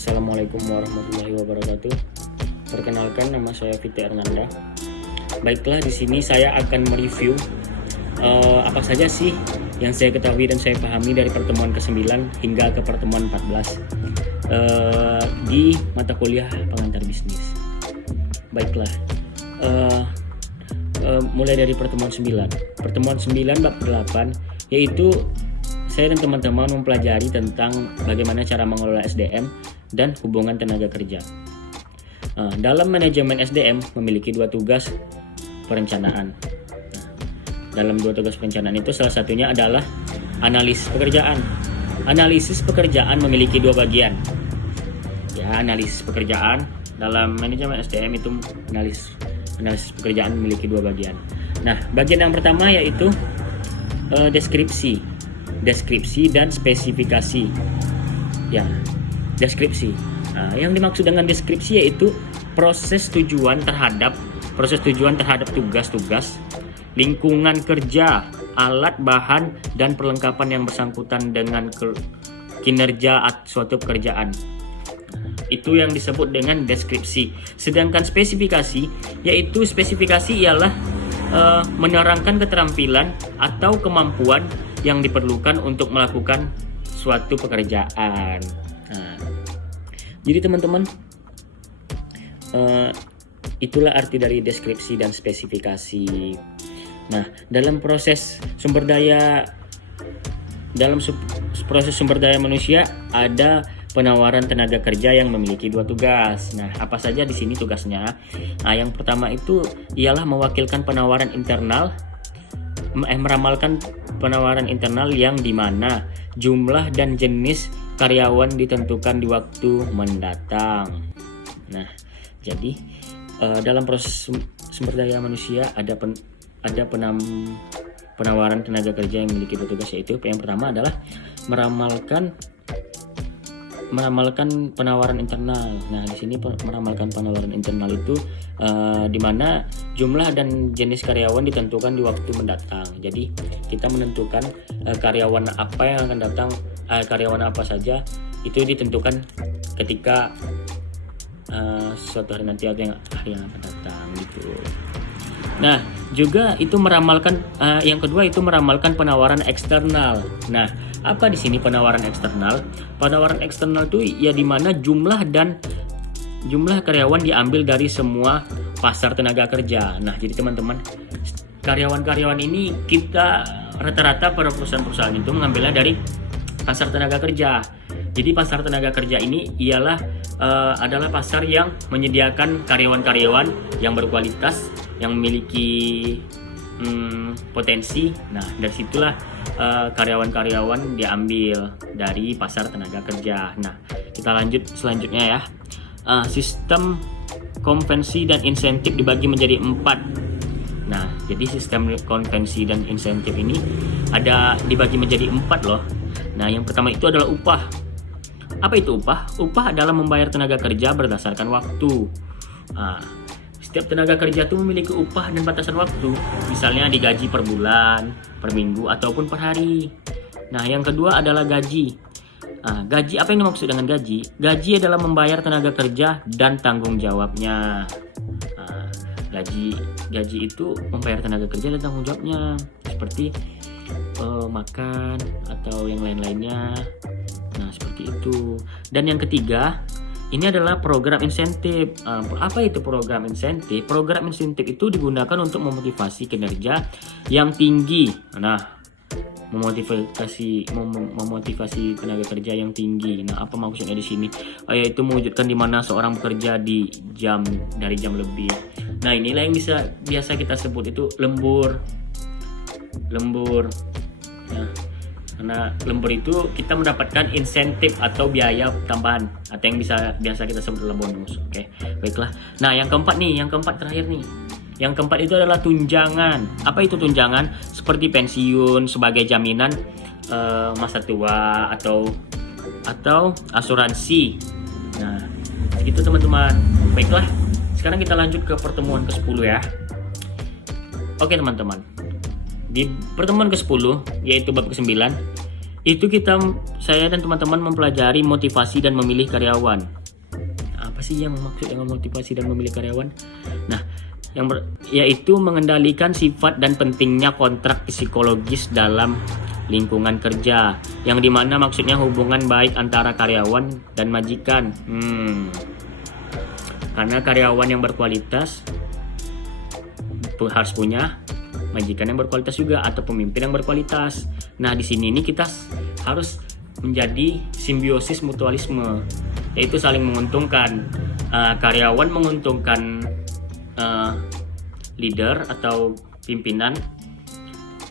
Assalamualaikum warahmatullahi wabarakatuh. Perkenalkan, nama saya Fiti Ernanda. Baiklah, di sini saya akan mereview apa saja sih yang saya ketahui dan saya pahami dari pertemuan ke-9 hingga ke pertemuan 14 di mata kuliah pengantar bisnis. Baiklah, mulai dari pertemuan 9. Pertemuan 9 bab 8, yaitu saya dan teman-teman mempelajari tentang bagaimana cara mengelola SDM dan hubungan tenaga kerja. Dalam manajemen SDM memiliki dua tugas perencanaan. Dalam dua tugas perencanaan itu salah satunya adalah analisis pekerjaan. Analisis pekerjaan memiliki dua bagian. Ya, analisis pekerjaan dalam manajemen SDM itu analisis pekerjaan memiliki dua bagian. Nah, bagian yang pertama yaitu deskripsi dan spesifikasi. Ya, deskripsi. Yang dimaksud dengan deskripsi yaitu proses tujuan terhadap tugas-tugas, lingkungan kerja, alat, bahan, dan perlengkapan yang bersangkutan dengan kinerja suatu pekerjaan. Itu yang disebut dengan deskripsi. Sedangkan spesifikasi ialah menerangkan keterampilan atau kemampuan yang diperlukan untuk melakukan suatu pekerjaan. Jadi teman-teman, itulah arti dari deskripsi dan spesifikasi. Nah, dalam proses sumber daya manusia ada penawaran tenaga kerja yang memiliki dua tugas. Nah, apa saja di sini tugasnya? Yang pertama itu ialah mewakilkan penawaran internal, meramalkan penawaran internal yang dimana jumlah dan jenis karyawan ditentukan di waktu mendatang. Nah, jadi dalam proses sumber daya manusia ada penawaran tenaga kerja yang memiliki dua tugas, yaitu yang pertama adalah meramalkan penawaran internal. Nah, di sini meramalkan penawaran internal itu di mana jumlah dan jenis karyawan ditentukan di waktu mendatang. Jadi kita menentukan karyawan apa yang akan datang, karyawan apa saja itu ditentukan ketika suatu hari nanti atau hari yang akan datang gitu. Nah, juga itu meramalkan yang kedua itu meramalkan penawaran eksternal. Nah, apa di sini penawaran eksternal? Penawaran eksternal itu ya di mana jumlah karyawan diambil dari semua pasar tenaga kerja. Nah, jadi teman-teman, karyawan-karyawan ini kita rata-rata para perusahaan-perusahaan itu mengambilnya dari pasar tenaga kerja. Jadi pasar tenaga kerja ini adalah pasar yang menyediakan karyawan-karyawan yang berkualitas, yang memiliki potensi. Nah, dari situlah karyawan-karyawan diambil dari pasar tenaga kerja. Nah, kita lanjut selanjutnya ya. Sistem konvensi dan insentif dibagi menjadi 4. Nah, jadi sistem konvensi dan insentif ini dibagi menjadi 4 loh. Nah, yang pertama itu adalah upah. Apa itu upah? Upah adalah membayar tenaga kerja berdasarkan waktu. Setiap tenaga kerja itu memiliki upah dan batasan waktu. Misalnya digaji per bulan, per minggu, ataupun per hari. Nah, yang kedua adalah gaji. Gaji, apa yang dimaksud dengan gaji? Gaji adalah membayar tenaga kerja dan tanggung jawabnya. Gaji itu membayar tenaga kerja dan tanggung jawabnya, seperti makan atau yang lain-lainnya. Nah, seperti itu. Dan yang ketiga, ini adalah program insentif. Apa itu program insentif? Program insentif itu digunakan untuk memotivasi kinerja yang tinggi. Nah, memotivasi tenaga kerja yang tinggi. Nah, apa maksudnya di sini? Yaitu mewujudkan di mana seorang bekerja dari jam lebih. Nah, inilah yang biasa kita sebut itu lembur. Nah, karena lembur itu kita mendapatkan insentif atau biaya tambahan atau yang biasa kita sebut adalah bonus. Oke, baiklah. Nah, yang keempat terakhir nih. Yang keempat itu adalah tunjangan. Apa itu tunjangan? Seperti pensiun sebagai jaminan masa tua atau asuransi. Nah, gitu teman-teman. Baiklah. Sekarang kita lanjut ke pertemuan ke-10 ya. Oke, teman-teman. Di pertemuan ke-10 yaitu bab ke-9 saya dan teman-teman mempelajari motivasi dan memilih karyawan. Apa sih yang maksud dengan motivasi dan memilih karyawan? Nah, yaitu mengendalikan sifat dan pentingnya kontrak psikologis dalam lingkungan kerja, yang dimana maksudnya hubungan baik antara karyawan dan majikan. Karena karyawan yang berkualitas harus punya majikan yang berkualitas juga, atau pemimpin yang berkualitas. Nah, di sini ini kita harus menjadi simbiosis mutualisme, yaitu saling menguntungkan. Karyawan menguntungkan leader atau pimpinan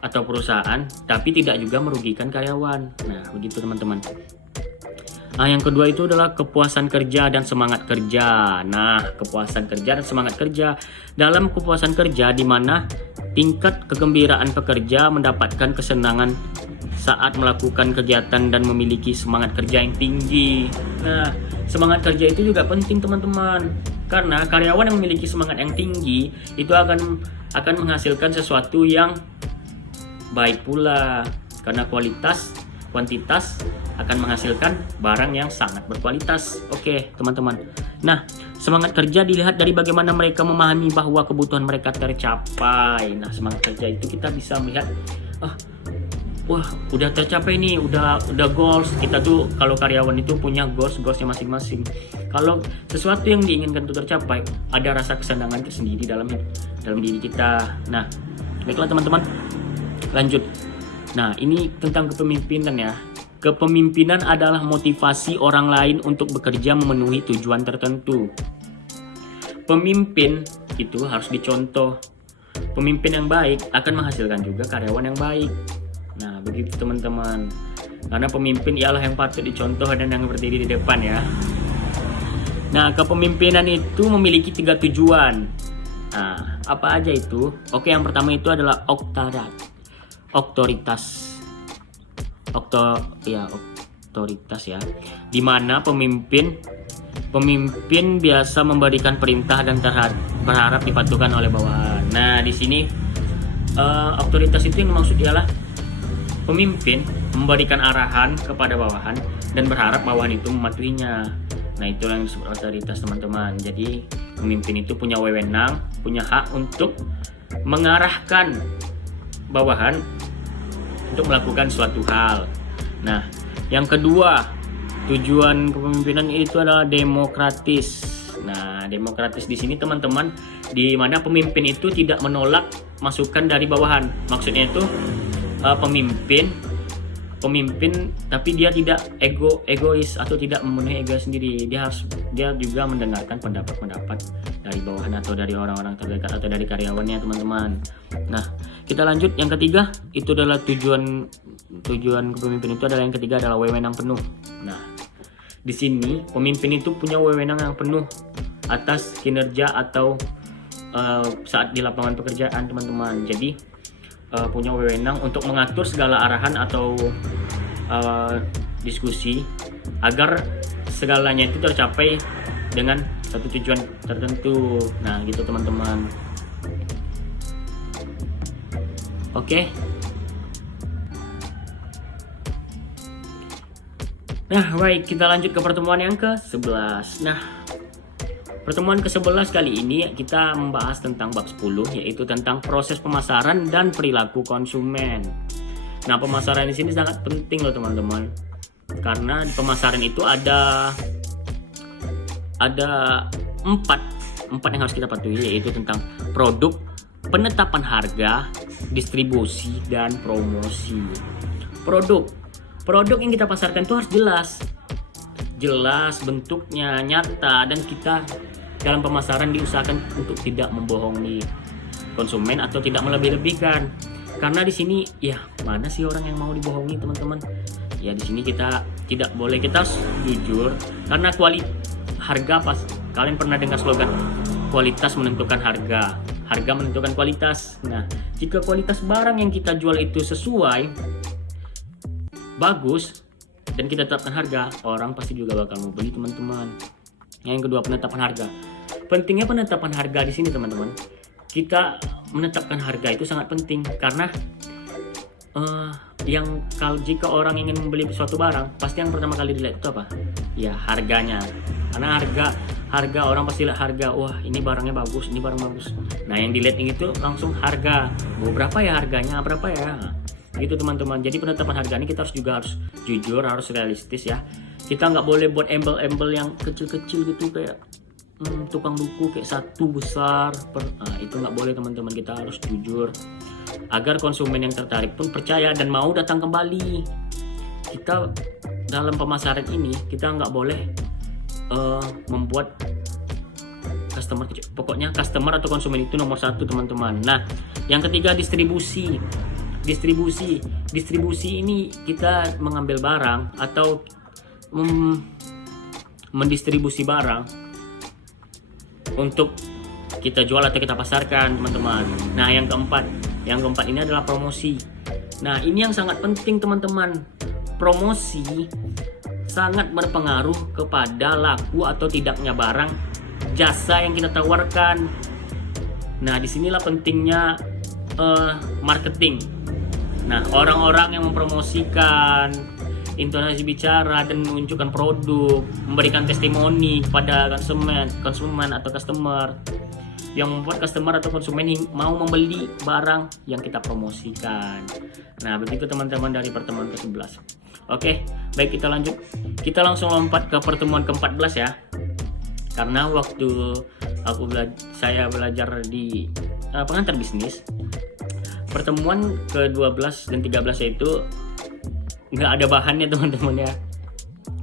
atau perusahaan, tapi tidak juga merugikan karyawan. Nah, begitu teman-teman. Yang kedua itu adalah kepuasan kerja dan semangat kerja. Nah, kepuasan kerja dan semangat kerja. Dalam kepuasan kerja, di mana tingkat kegembiraan pekerja mendapatkan kesenangan saat melakukan kegiatan dan memiliki semangat kerja yang tinggi. Nah, semangat kerja itu juga penting teman-teman, karena karyawan yang memiliki semangat yang tinggi itu akan menghasilkan sesuatu yang baik pula, karena kuantitas akan menghasilkan barang yang sangat berkualitas. Oke, teman-teman. Nah, semangat kerja dilihat dari bagaimana mereka memahami bahwa kebutuhan mereka tercapai. Nah, semangat kerja itu kita bisa melihat, wah, udah tercapai nih, udah goals. Kita tuh kalau karyawan itu punya goalsnya masing-masing. Kalau sesuatu yang diinginkan itu tercapai, ada rasa kesenangan tersendiri dalam diri kita. Nah, baiklah teman-teman, lanjut. Nah, ini tentang kepemimpinan ya. Kepemimpinan adalah motivasi orang lain untuk bekerja memenuhi tujuan tertentu. Pemimpin itu harus dicontoh. Pemimpin yang baik akan menghasilkan juga karyawan yang baik. Nah, begitu teman-teman. Karena pemimpin ialah yang patut dicontoh dan yang berdiri di depan ya. Nah, kepemimpinan itu memiliki 3 tujuan. Nah, apa aja itu? Oke, yang pertama itu adalah otoritas ya, di mana pemimpin biasa memberikan perintah dan berharap dipatuhkan oleh bawahan. Nah, di sini otoritas itu yang maksud ialah pemimpin memberikan arahan kepada bawahan dan berharap bawahan itu mematuhinya. Nah, itu yang disebut otoritas teman-teman. Jadi pemimpin itu punya wewenang, punya hak untuk mengarahkan bawahan untuk melakukan suatu hal. Nah, yang kedua, tujuan kepemimpinan itu adalah demokratis. Nah, demokratis di sini teman-teman, di mana pemimpin itu tidak menolak masukan dari bawahan. Maksudnya itu pemimpin tapi dia tidak egois atau tidak memenuhi ego sendiri. Dia juga mendengarkan pendapat dari bawahan atau dari orang-orang terdekat atau dari karyawannya teman-teman. Nah, kita lanjut. Yang ketiga itu adalah tujuan kepemimpinan itu adalah yang ketiga adalah wewenang penuh. Nah, di sini pemimpin itu punya wewenang yang penuh atas kinerja atau saat di lapangan pekerjaan teman-teman. Jadi punya wewenang untuk mengatur segala arahan atau diskusi agar segalanya itu tercapai dengan satu tujuan tertentu. Nah, gitu teman-teman. Oke. Nah, baik, kita lanjut ke pertemuan yang ke-11. Nah, pertemuan ke-11 kali ini kita membahas tentang bab 10, yaitu tentang proses pemasaran dan perilaku konsumen. Nah, pemasaran di sini sangat penting loh teman-teman. Karena di pemasaran itu ada 4 yang harus kita patuhi, yaitu tentang produk, penetapan harga, distribusi, dan promosi. Produk yang kita pasarkan itu harus jelas bentuknya, nyata, dan kita dalam pemasaran diusahakan untuk tidak membohongi konsumen atau tidak melebih-lebihkan. Karena di sini ya mana sih orang yang mau dibohongi teman-teman? Ya di sini kita tidak boleh, kita harus jujur, karena harga pas kalian pernah dengar slogan kualitas menentukan harga menentukan kualitas. Nah, jika kualitas barang yang kita jual itu sesuai, bagus, dan kita tetapkan harga, orang pasti juga bakal mau beli teman-teman. Yang kedua, penetapan harga. Pentingnya penetapan harga di sini teman-teman. Kita menetapkan harga itu sangat penting karena yang kalau jika orang ingin membeli suatu barang, pasti yang pertama kali dilihat itu apa? Ya harganya. Karena harga orang pasti lihat harga. Wah, ini barangnya bagus, ini barang bagus. Nah, yang dilihat itu langsung harga. Berapa ya harganya? Berapa ya? Nah, gitu teman-teman. Jadi penetapan harga ini kita harus jujur, harus realistis ya. Kita nggak boleh buat embel-embel yang kecil-kecil gitu kayak tukang buku kayak satu besar itu nggak boleh teman-teman. Kita harus jujur agar konsumen yang tertarik pun percaya dan mau datang kembali. Kita dalam pemasaran ini kita nggak boleh membuat customer, pokoknya customer atau konsumen itu nomor satu teman-teman. Nah, yang ketiga distribusi ini kita mengambil barang atau mendistribusi barang untuk kita jual atau kita pasarkan teman-teman. Nah, yang keempat ini adalah promosi. Nah, ini yang sangat penting teman-teman. Promosi sangat berpengaruh kepada laku atau tidaknya barang jasa yang kita tawarkan. Nah, disinilah pentingnya marketing. Nah, orang-orang yang mempromosikan, intonasi bicara dan menunjukkan produk, memberikan testimoni kepada konsumen atau customer, yang membuat customer atau konsumen mau membeli barang yang kita promosikan. Nah, begitu teman-teman dari pertemuan ke-11. Oke, baik, kita lanjut. Kita langsung lompat ke pertemuan ke-14 ya. Karena waktu saya belajar di pengantar bisnis, pertemuan ke-12 dan 13 yaitu nggak ada bahannya teman-teman ya.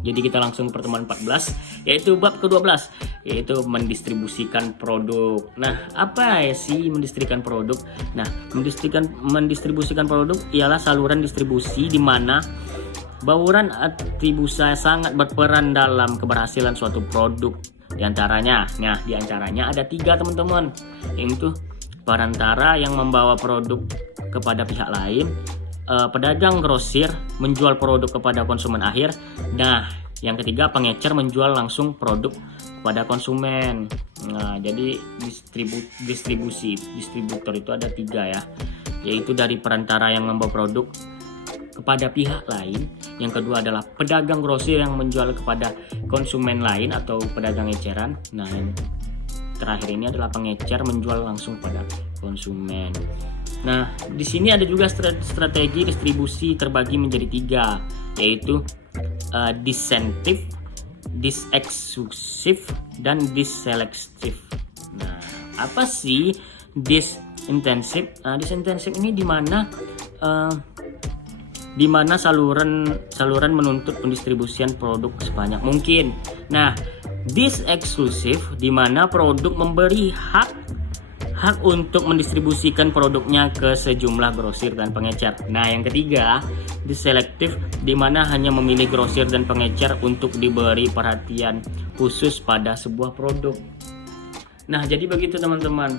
Jadi kita langsung ke pertemuan 14 yaitu bab ke-12 yaitu mendistribusikan produk. Nah, apa sih mendistribusikan produk? Nah, mendistribusikan produk ialah saluran distribusi di mana bauran atribusi sangat berperan dalam keberhasilan suatu produk. Di antaranya ada 3 teman-teman, yaitu perantara yang membawa produk kepada pihak lain, pedagang grosir menjual produk kepada konsumen akhir. Nah, yang ketiga pengecer menjual langsung produk kepada konsumen. Nah, jadi distributor itu ada 3 ya, yaitu dari perantara yang membawa produk kepada pihak lain, yang kedua adalah pedagang grosir yang menjual kepada konsumen lain atau pedagang eceran. Nah, yang terakhir ini adalah pengecer menjual langsung pada konsumen. Nah, di sini ada juga strategi distribusi terbagi menjadi 3, yaitu disincentive, diseksklusif, dan diselektif. Nah, apa sih disincentive? Disincentive ini di mana saluran menuntut pendistribusian produk sebanyak mungkin. Nah, diseksklusif di mana produk memberi hak untuk mendistribusikan produknya ke sejumlah grosir dan pengecer. Nah, yang ketiga, diselektif di mana hanya memilih grosir dan pengecer untuk diberi perhatian khusus pada sebuah produk. Nah, jadi begitu teman-teman,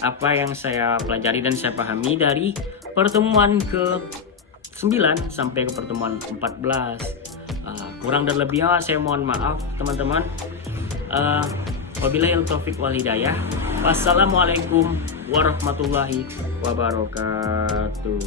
apa yang saya pelajari dan saya pahami dari pertemuan ke-9 sampai ke pertemuan 14. Kurang dan lebihnya saya mohon maaf teman-teman. Wabillahi taufik wal hidayah. Wassalamualaikum warahmatullahi wabarakatuh.